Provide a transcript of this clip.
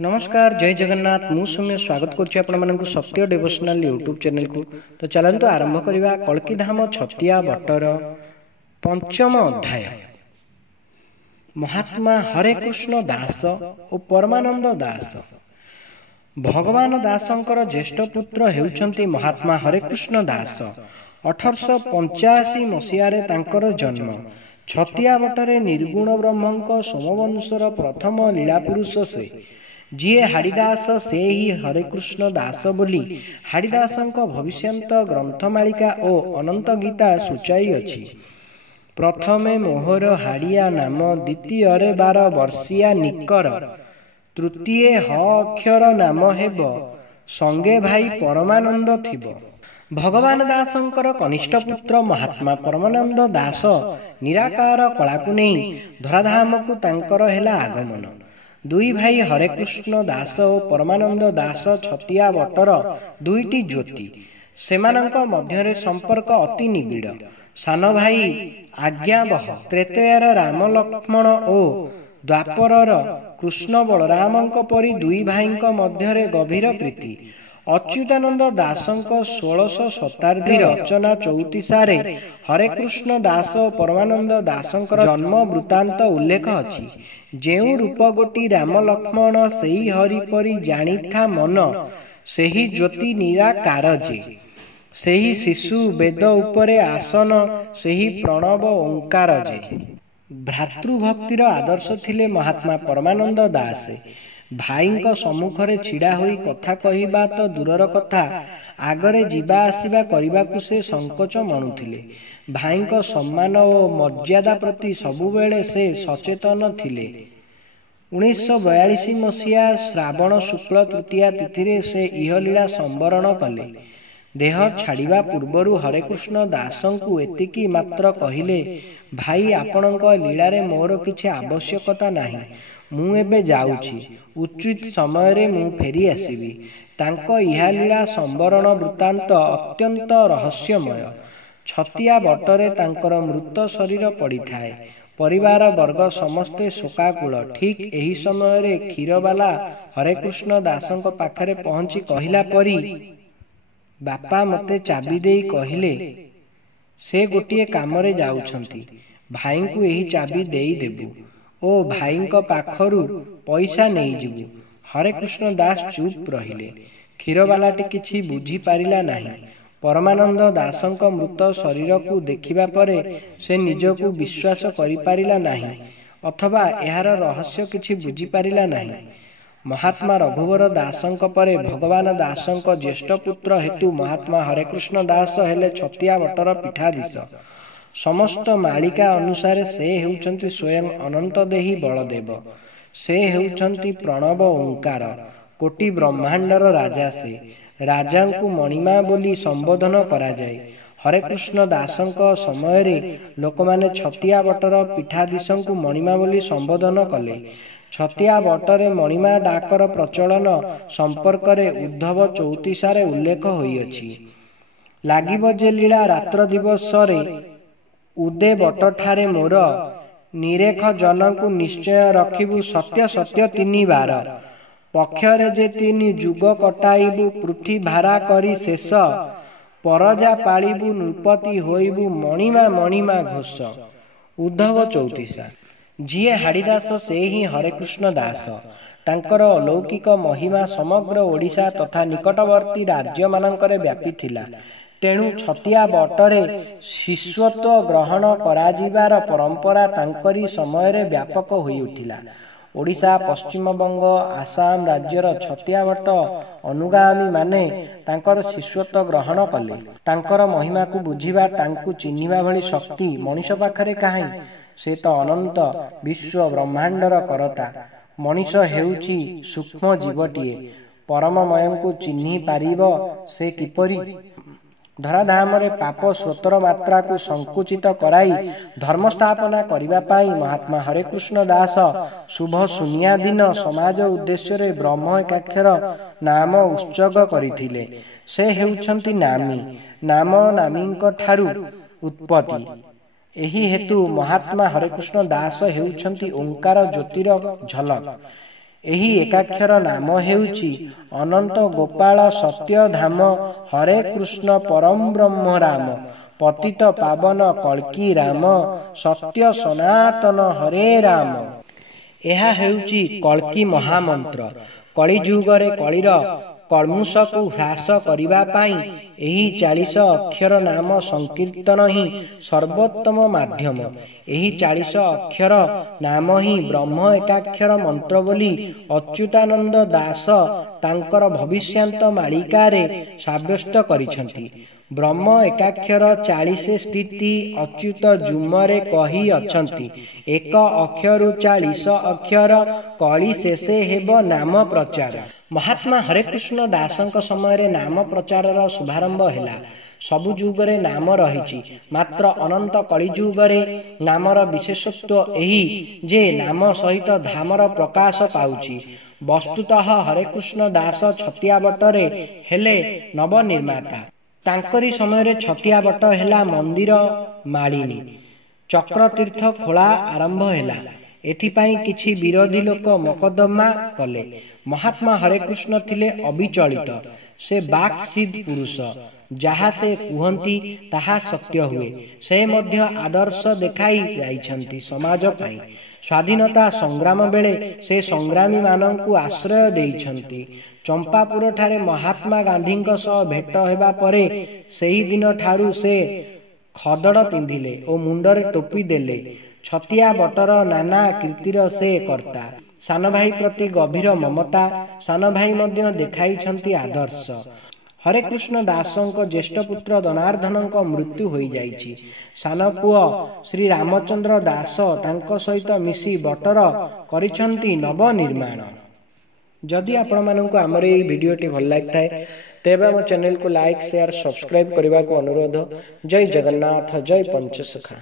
नमस्कार जय जगन्नाथ मु सौम्य स्वागत करुँ सत्य डिवोशनल यूट्यूब चैनल को। तो चलतु आरंभ करवा कल्की धाम छतिया बटर पंचम अध्याय महात्मा हरे कृष्ण दास और परमानंद दास। भगवान दासंकर ज्येष्ठ पुत्र हेउछंती महात्मा हरे कृष्ण दास। 1885 मसीह तांकर जन्म। छतिया बटरे निर्गुण ब्रह्मंक सोमवंशर प्रथम लीला पुरुष से जीए हाड़ीदास से ही हरे कृष्ण दास बोली हाड़ीदासंक भविष्यंत ग्रंथमालिका और अनंत गीता सूचाई अछि। प्रथमे मोहर हाड़िया नाम, द्वितीय 12 वर्षिया निकर, तृतीय ह अक्षर नाम हेब, संगे भाई परमानंद थिब। भगवान दासंकर कनिष्ठ पुत्र महात्मा परमानंद दास निराकार कला को नहीं धराधाम को तांकर हेला आगमन। दुई भाई हरे कृष्ण दास और परमानंद दास छतिया बटर दुईटी ज्योति। सेमानंक मध्यरे संपर्क अति निबिड़। सान भाई आज्ञावह त्रेतयार राम लक्ष्मण और द्वापरर कृष्ण बलरामंक परी दुई भाईंक मध्यरे गभीर प्रीति। अच्युतानंद दासंक 1600 शताब्दी रचना 34 हरे कृष्ण दास और परमानंद दासंकर जन्म वृत्तांत उल्लेख अछि। जेउ रूप गोटी राम लक्ष्मण सेही हरि परी जानी था मन, सेही ज्योति निराकार जे, सेही शिशु वेद उपरे आसन, सेही प्रणव ओंकार जे। भ्रातृभक्तिर आदर्श थिले महात्मा परमानंद दास। भाईंक सम्मुखरे छिड़ा होई कथा कहिबा तो दूरर कथा, आगरे जिबा आसिबा करिबाकु से संकोच मणुथिले। भाईंक सम्मान और मर्यादा प्रति सबुबेले से सचेतन थिले। 1942 मसीहा श्रावण शुक्ल तृतीया तिथि से इहलीला संवरण कले। देह छाड़िबा पूर्वरु हरे कृष्ण दासंकु एतिकी मात्र कहिले, भाई आपणक लीलारे मोर किछि आवश्यकता नाही, मु एबे जाउछि, उचित समय रे मु फेरी आसीबी। तांको इहा लीला संवरण वृत्तांत अत्यंत रहस्यमय। छतिया बटरे तांकर मृत शरीर पड़िथाए। परिवार वर्ग समस्ते शोकाकुल। ठीक एही समय रे क्षीरबाला हरे कृष्ण दासंक पाखरे पहुंची कहिला परी, बापा मते चाबी देई कहिले से गोटिए कामरे जाउछंती, भाईंकु एही चाबी देई देबु ओ भाईंक पाखरु पैसा नहीं जिबु। हरे कृष्ण दास चुप रहिले। क्षीरबालाटी किछि बुझी पारिला नाही। परमानंद दासंक मृत शरीर को देखिबा परे से निजको विश्वास करि पारिला नाही, अथवा एहार रहस्य किछि बुझी पारिला नाही। महात्मा रघुवर दासंक परे भगवान दासंक ज्येष्ठ पुत्र हेतु महात्मा हरे कृष्ण दास हेले छतिया बटर पीठाधीश। समस्त मालिका अनुसारे से हेउचंती स्वयं अनंत देही बलदेव। से हेउचंती प्रणव ओंकार, कोटि ब्रह्मांडर राजा। से राजा को मणिमा बोली संबोधन करा जाए। हरे कृष्ण दासंक समय रे लोकमाने छतिया बटर पीठाधीश को मणिमा बोली संबोधन कले। छतिया बटरे मणिमा डाकर प्रचलन संपर्क रे उद्धव 34 रे उल्लेख होई अछि। लागिब जे लीला रात्र दिवस रे उदे बटठारे मोर, निरेख जनकु निश्चय रखिबु सत्य सत्य 3 बार। पक्षरे जे 3 जुग कटाइबु पृथ्वी भारा करी शेष, परजा पालिबु नृपति होइबु मणिमा मणिमा घोष। उद्धव 34। जिए हाड़ीदास से ही हरे कृष्ण दास। तांकर अलौकिक महिमा समग्र ओडिशा तथा निकटवर्ती राज्य मानकरे व्यापी थिला। तेणु छतिया बटरे शिष्यत्व ग्रहण कराजिबार परंपरा तांकरी समय रे व्यापक होई उठिला। ओडिशा, पश्चिम बंग, आसाम राज्यर छतिया बट अनुगामी माने तांकर शिष्यत्व ग्रहण कले। तांकर महिमा को बुझिबा, तांकु चिन्हिबा भली शक्ति मनीष पाखरे काहे? से तो अनंत विश्व ब्रह्मांडर करता। मनीष हेउची सूक्ष्म जीवटिए। परममयं को चिन्हि पारिब से किपरि? धराधाम रे पाप स्रोतर मात्रा को संकुचित कराई धर्म स्थापना करिबा पाई महात्मा हरे कृष्ण दास शुभ शून्या दिन समाज उद्देश्य रे ब्रह्म एकाक्षर नाम उत्सर्ग करिथिले। से हेउछंती नामी। नाम नामींक ठारू उत्पत्ति। एही हेतु महात्मा हरे कृष्ण दास हेउछंती ओंकार ज्योतिर झलक। ଏହି ଏକାକ୍ଷର ନାମ ହେଉଛି ଅନନ୍ତ ଗୋପାଳ ସତ୍ୟ ଧାମ ହରେ କୃଷ୍ଣ ପରମ ବ୍ରହ୍ମ ରାମ ପତିତ ପାବନ କଳ୍କି ରାମ ସତ୍ୟ ସନାତନ ହରେ ରାମ। ଏହା ହେଉଛି କଳ୍କି ମହାମନ୍ତ୍ର। କଳିଯୁଗରେ କଳିର କଳ୍ମୁଷକୁ ହ୍ରାସ କରିବା ପାଇଁ ଏହି 40 ଅକ୍ଷର ନାମ ସଂକୀର୍ତ୍ତନ ହିଁ ସର୍ବୋତ୍ତମ ମାଧ୍ୟମ। ଏହି 40 ଅକ୍ଷର ନାମ ହିଁ ବ୍ରହ୍ମ ଏକାକ୍ଷର ମନ୍ତ୍ର ବୋଲି ଅଚ୍ୟୁତାନନ୍ଦ ଦାସ ତାଙ୍କର ଭବିଷ୍ୟାନ୍ତ ମାଳିକାରେ ସାବ୍ୟସ୍ତ କରିଛନ୍ତି। ବ୍ରହ୍ମ ଏକାକ୍ଷର 40 ସ୍ଥିତି ଅଚ୍ୟୁତ ଯୁମରେ କହି ଅଛନ୍ତି। ଏକ ଅକ୍ଷରୁ 40 ଅକ୍ଷର କଳି ଶେଷେ ହେବ ନାମ ପ୍ରଚାର। ମହାତ୍ମା ହରେକୃଷ୍ଣ ଦାସଙ୍କ ସମୟରେ ନାମ ପ୍ରଚାରର ଶୁଭାରମ୍ଭ ହେଲା। ସବୁ ଯୁଗରେ ନାମ ରହିଛି, ମାତ୍ର ଅନନ୍ତ କଳିଯୁଗରେ ନାମର ବିଶେଷତ୍ୱ ଏହି ଯେ ନାମ ସହିତ ଧାମର ପ୍ରକାଶ ପାଉଛି। ବସ୍ତୁତଃ ହରେକୃଷ୍ଣ ଦାସ ଛତିଆ ବଟରେ ହେଲେ ନବନିର୍ମାତା। ତାଙ୍କରି ସମୟରେ ଛତିଆ ବଟ ହେଲା ମନ୍ଦିର ମାଳିନୀ। ଚକ୍ରତୀର୍ଥ ଖୋଳା ଆରମ୍ଭ ହେଲା। ଏଥିପାଇଁ କିଛି ବିରୋଧୀ ଲୋକ ମକଦ୍ଦମା କଲେ। ମହାତ୍ମା ହରେକୃଷ୍ଣ ଥିଲେ ଅବିଚଳିତ। ସେ ବାକ୍ସିଦ୍ଧ ପୁରୁଷ। ଯାହା ସେ କୁହନ୍ତି ତାହା ସତ୍ୟ ହୁଏ। ସେ ମଧ୍ୟ ଆଦର୍ଶ ଦେଖାଇ ଯାଇଛନ୍ତି ସମାଜ ପାଇଁ। ସ୍ୱାଧୀନତା ସଂଗ୍ରାମ ବେଳେ ସେ ସଂଗ୍ରାମୀମାନଙ୍କୁ ଆଶ୍ରୟ ଦେଇଛନ୍ତି। ଚମ୍ପାପୁରଠାରେ ମହାତ୍ମା ଗାନ୍ଧୀଙ୍କ ସହ ଭେଟ ହେବା ପରେ ସେହି ଦିନ ଠାରୁ ସେ ଖଦଡ଼ ପିନ୍ଧିଲେ ଓ ମୁଣ୍ଡରେ ଟୋପି ଦେଲେ। ଛତିଆ ବଟର ନାନା କୀର୍ତ୍ତିର ସେ କର୍ତ୍ତା। ସାନ ଭାଇ ପ୍ରତି ଗଭୀର ମମତା। ସାନ ଭାଇ ମଧ୍ୟ ଦେଖାଇଛନ୍ତି ଆଦର୍ଶ। ହରେକୃଷ୍ଣ ଦାସଙ୍କ ଜ୍ୟେଷ୍ଠ ପୁତ୍ର ଦନାର୍ଦ୍ଦନଙ୍କ ମୃତ୍ୟୁ ହୋଇଯାଇଛି। ସାନ ପୁଅ ଶ୍ରୀରାମଚନ୍ଦ୍ର ଦାସ ତାଙ୍କ ସହିତ ମିଶି ବଟର କରିଛନ୍ତି ନବନିର୍ମାଣ। ଯଦି ଆପଣମାନଙ୍କୁ ଆମର ଏହି ଭିଡ଼ିଓଟି ଭଲ ଲାଗିଥାଏ ତେବେ ଆମ ଚ୍ୟାନେଲକୁ ଲାଇକ୍, ସେୟାର, ସବସ୍କ୍ରାଇବ୍ କରିବାକୁ ଅନୁରୋଧ। ଜୟ ଜଗନ୍ନାଥ, ଜୟ ପଞ୍ଚସଖା।